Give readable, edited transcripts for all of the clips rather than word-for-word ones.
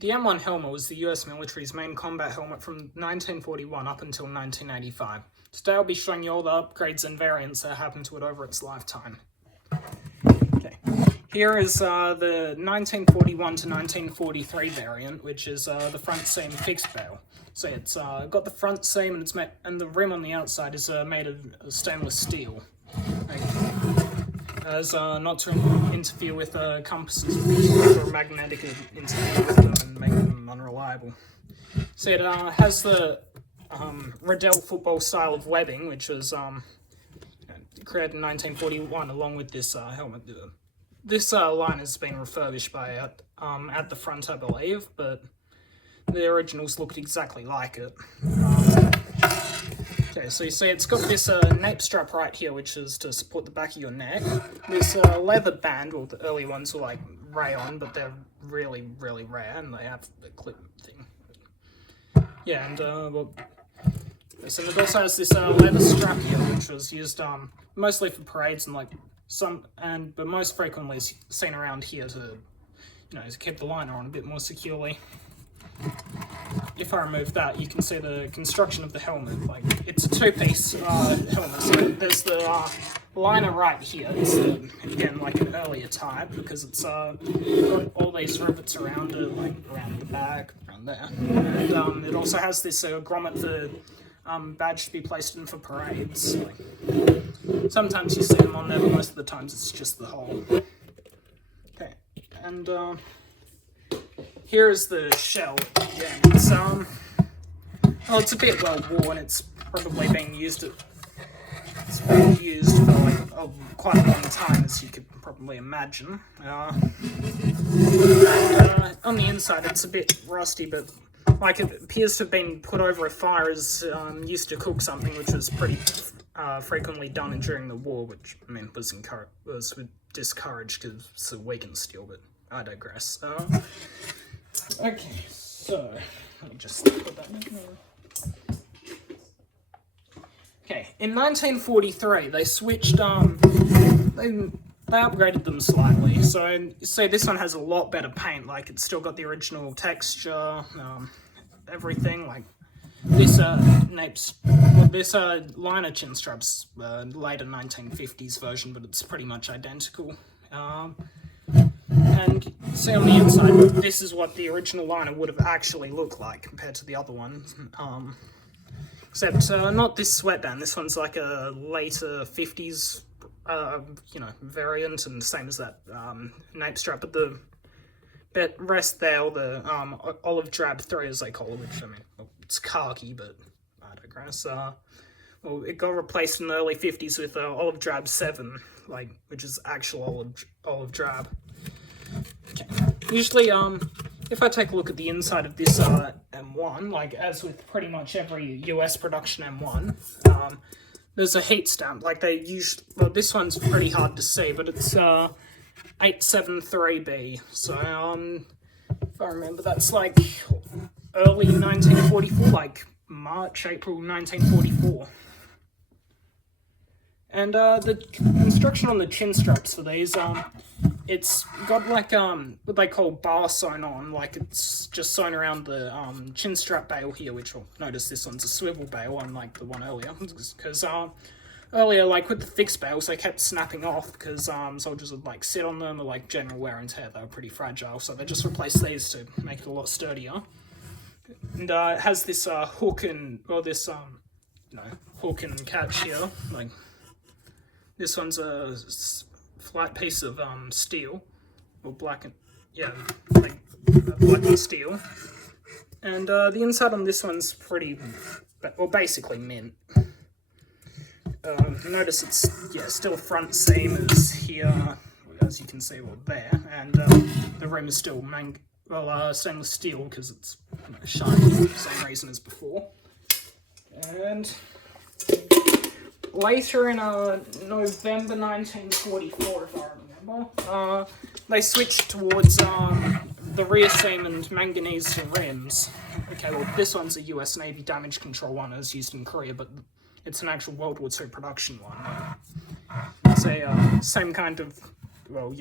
The M1 helmet was the US military's main combat helmet from 1941 up until 1985. Today I'll be showing you all the upgrades and variants that happened to it over its lifetime. Okay. Here is the 1941 to 1943 variant, which is the front seam fixed bail. So it's got the front seam and and the rim on the outside is made of stainless steel. As not to interfere with compasses or magnetic interfere with them and make them unreliable. So it has the Riddell football style of webbing, which was created in 1941 along with this helmet. This line has been refurbished by at the front, I believe, but the originals looked exactly like it. Okay, so you see it's got this nape strap right here, which is to support the back of your neck. This leather band, well, the early ones were like rayon, but they're really, really rare, and they have the clip thing. Yeah, and well, so it also has this leather strap here, which was used mostly for parades and like but most frequently seen around here to, to keep the liner on a bit more securely. If I remove that, you can see the construction of the helmet. Like, it's a two-piece helmet. So there's the liner right here. It's again like an earlier type because it's got all these rivets around it, like around the back, around there. And it also has this grommet for badge to be placed in for parades. Like, sometimes you see them on there, but most of the times it's just the hole. Okay, and here's the shell. Yeah, it's well, it's a bit well worn. It's probably being used. It's been used for like quite a long time, as you could probably imagine. On the inside, it's a bit rusty, but like it appears to have been put over a fire as used to cook something, which was pretty frequently done during the war, which I mean was discouraged because it's a weakened steel. But I digress. Okay, so let me just put that in there. Okay, in 1943 they switched. They upgraded them slightly. So see, this one has a lot better paint. Like it's still got the original texture, everything. Like this this liner chin straps later 1950s version, but it's pretty much identical. And see on the inside, this is what the original liner would have actually looked like compared to the other one. Except not this sweatband. This one's like a later 50s, variant, and same as that nape strap. But the rest there, or the olive drab 3 as they call it, which I mean, well, it's khaki, but I digress. Well, it got replaced in the early 50s with olive drab 7, like which is actual olive drab. Okay. Usually, if I take a look at the inside of this M1, like as with pretty much every US production M1, there's a heat stamp. Like they usually, well, this one's pretty hard to see, but it's 873B. So, if I remember, that's like early 1944, like March, April 1944. And the construction on the chin straps for these, it's got like what they call bar sewn on, like it's just sewn around the chin strap bail here, which you'll notice this one's a swivel bail, unlike the one earlier, because earlier, like with the fixed bails, they kept snapping off because soldiers would like sit on them or like general wear and tear. They were pretty fragile, so they just replaced these to make it a lot sturdier. And it has this hook and hook and catch here, like. This one's a flat piece of steel, or black and steel, and the inside on this one's pretty, well, basically mint. Notice it's still front seam is here, as you can see, well there, and the rim is still stainless steel because it's shiny, same reason as before, and. Later in November 1944, if I remember, they switched towards the rear seam and manganese rims. Okay, well, this one's a US Navy damage control one as used in Korea, but it's an actual World War II production one. It's a same kind of, well,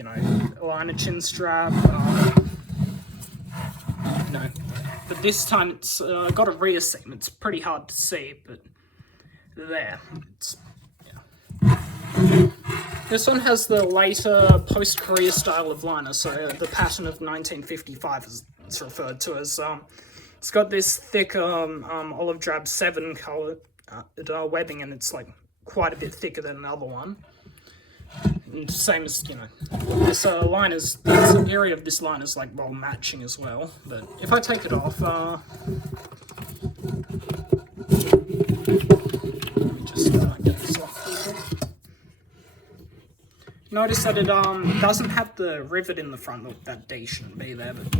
liner chin strap, this time it's got a rear seam. It's pretty hard to see, but there. It's, yeah. This one has the later post-Korea style of liner, so the pattern of 1955 is it's referred to as. It's got this thick olive drab 7 color webbing, and it's like quite a bit thicker than the other one. And same as, you know, this line is, this area of this line is like well matching as well. But if I take it off, let me just get this off. Notice that it doesn't have the rivet in the front. Look, that D shouldn't be there, but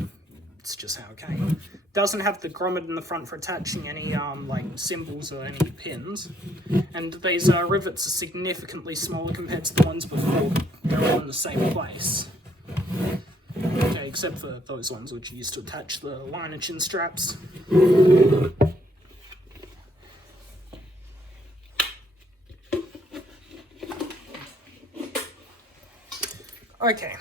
it's just how it came. Doesn't have the grommet in the front for attaching any like symbols or any pins, and these rivets are significantly smaller compared to the ones before. They're all in the same place. Okay, except for those ones which are used to attach the liner chin straps. Okay.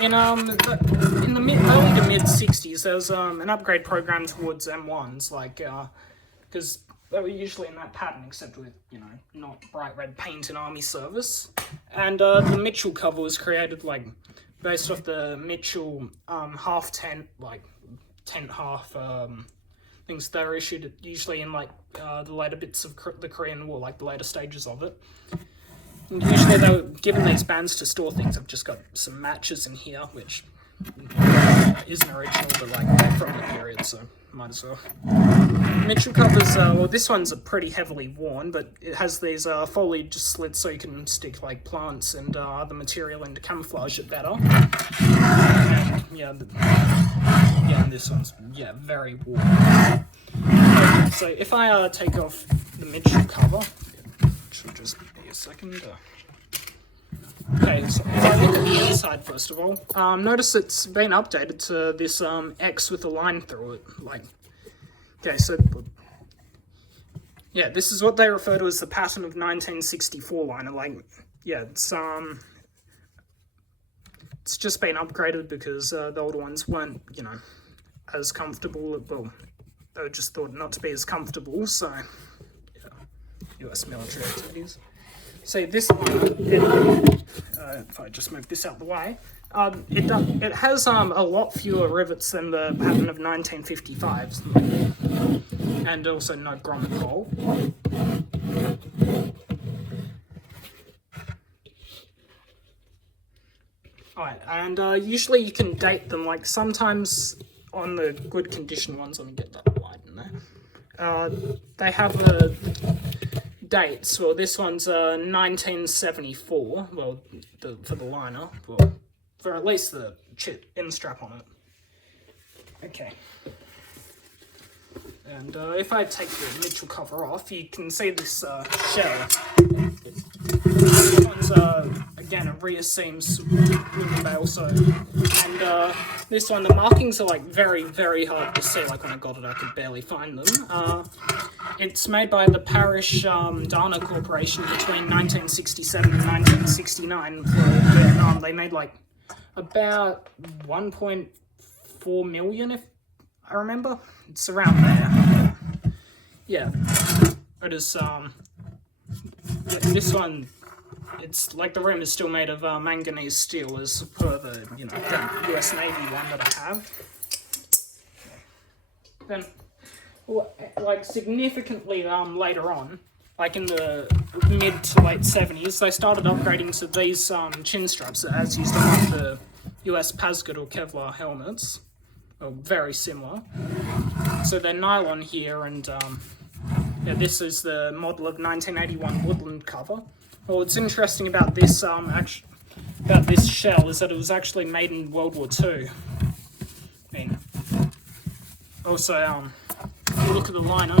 In the early to mid 60s, there was an upgrade program towards M1s, like because they were usually in that pattern, except with, you know, not bright red paint in army service. And the Mitchell cover was created like based off the Mitchell half tent, like tent half things that are issued usually in like the later bits of the Korean War, like the later stages of it. And usually they were given these bands to store things. I've just got some matches in here, which isn't original, but like they're from the period, so might as well. Mitchell covers, well, this one's pretty heavily worn, but it has these foliage slits so you can stick like plants and other material in to camouflage it better. And, yeah, and this one's, yeah, very worn. Okay, so if I take off the Mitchell cover, which will just be a second. Okay, so if I look at the inside first of all, notice it's been updated to this X with a line through it. Like, okay, so yeah, this is what they refer to as the pattern of 1964 liner. Like, yeah, it's just been upgraded because the older ones weren't, you know, as comfortable. Well, they were just thought not to be as comfortable. So, yeah, US military activities. See, this one, if I just move this out of the way, it has a lot fewer rivets than the pattern of 1955s, and also no grommet hole. Alright, and usually you can date them, like sometimes on the good condition ones, let me get that light in there, they have a dates. Well, this one's 1974, well, for the liner, well, for at least the end strap on it. Okay. And if I take the Mitchell cover off, you can see this shell. This one's, again, a rear seams with bail, so, and this one, the markings are like very, very hard to see. Like when I got it, I could barely find them. It's made by the Parish Dana Corporation between 1967 and 1969 for Vietnam. They made like about 1.4 million, if I remember. It's around there. Yeah, it is. This one, it's like the rim is still made of manganese steel, as per the, you know, the US Navy one that I have. Then, like significantly later on, like in the mid to late 70s, they started upgrading to these chin straps as used on the US Pasgod or Kevlar helmets. Well, very similar. So they're nylon here, and yeah, this is the model of 1981 Woodland cover. Well, what's interesting about this about this shell is that it was actually made in World War II. I mean, also, if you look at the liner,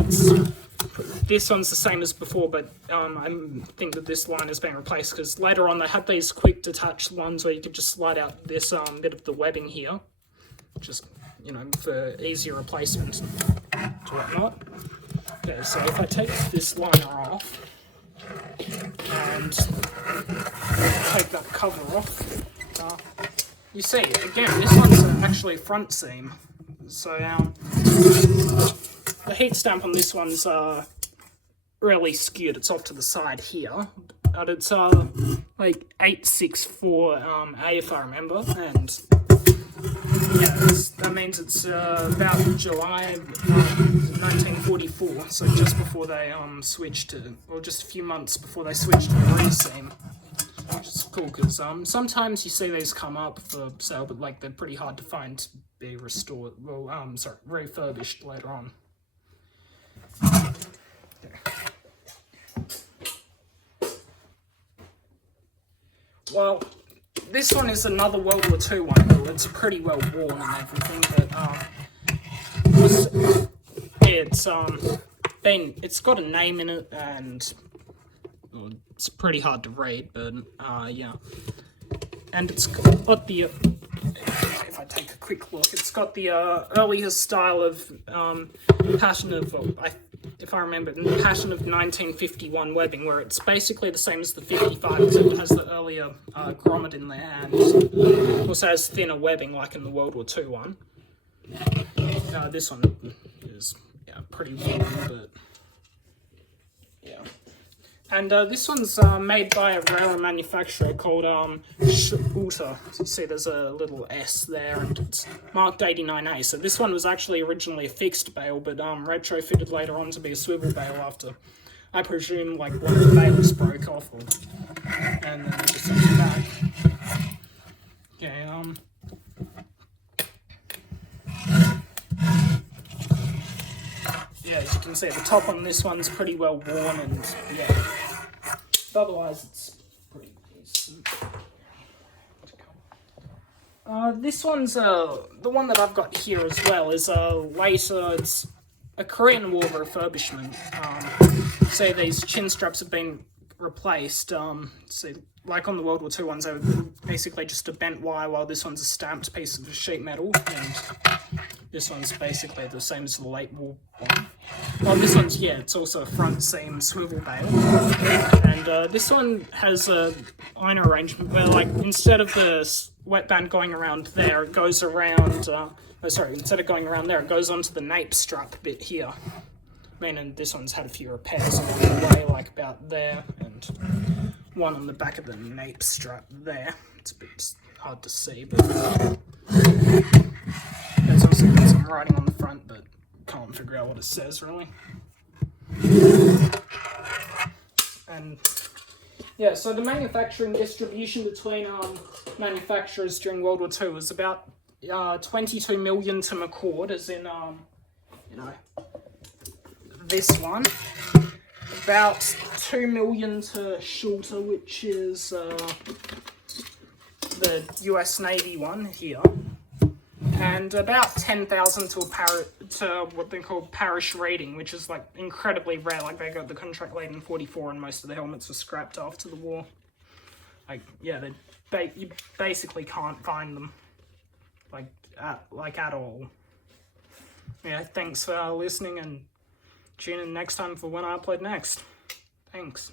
this one's the same as before, but I think that this line has been replaced because later on they had these quick detach ones where you could just slide out this bit of the webbing here, just, you know, for easier replacement and whatnot. Okay, so if I take this liner off and take that cover off, you see, again, this one's actually front seam. So the heat stamp on this one's really skewed. It's off to the side here, but it's like 864A if I remember, and yeah, that means it's about July 1944, so just before they switched to, or just a few months before they switched to the reseam. Which is cool because sometimes you see these come up for sale, but like they're pretty hard to find to be restored. Well, refurbished later on. Well, this one is another World War II one, but it's pretty well worn and everything. But it's got a name in it, and well, it's pretty hard to read. But yeah, and it's got the. If I take a quick look, it's got the earlier style of Passion of. If I remember, the Passion of 1951 webbing, where it's basically the same as the 55, except it has the earlier grommet in there, and also has thinner webbing like in the World War II one. This one is pretty worn, but yeah. And this one's made by a railway manufacturer called Schulte. You see there's a little S there, and it's marked 89A. So this one was actually originally a fixed bale, but retrofitted later on to be a swivel bale after, I presume, like one of the bales broke off, and then they just sent it back. Okay, yeah, as you can see, the top on this one's pretty well worn, and yeah. But otherwise, it's pretty decent. This one's the one that I've got here as well is later. It's a Korean War refurbishment. So these chin straps have been replaced. So like on the World War II ones, they were basically just a bent wire, while this one's a stamped piece of sheet metal, and this one's basically the same as the late war one. Well, this one's, yeah, it's also a front seam swivel bale. And this one has a liner arrangement where, like, instead of the wet band going around there, it goes around, instead of going around there, it goes onto the nape strap bit here. Meaning this one's had a few repairs along the way, like about there, and one on the back of the nape strap there. It's a bit hard to see, but there's also got some writing on the front, but can't figure out what it says really. And yeah, so the manufacturing distribution between manufacturers during World War II was about 22 million to McCord, as in you know, this one. About 2 million to Schulte, which is the US Navy one here. And about 10,000 to what they call parish rating, which is like incredibly rare. Like they got the contract late in 44, and most of the helmets were scrapped after the war. Like yeah, you basically can't find them, like at all. Yeah, thanks for listening, and tune in next time for when I upload next. Thanks.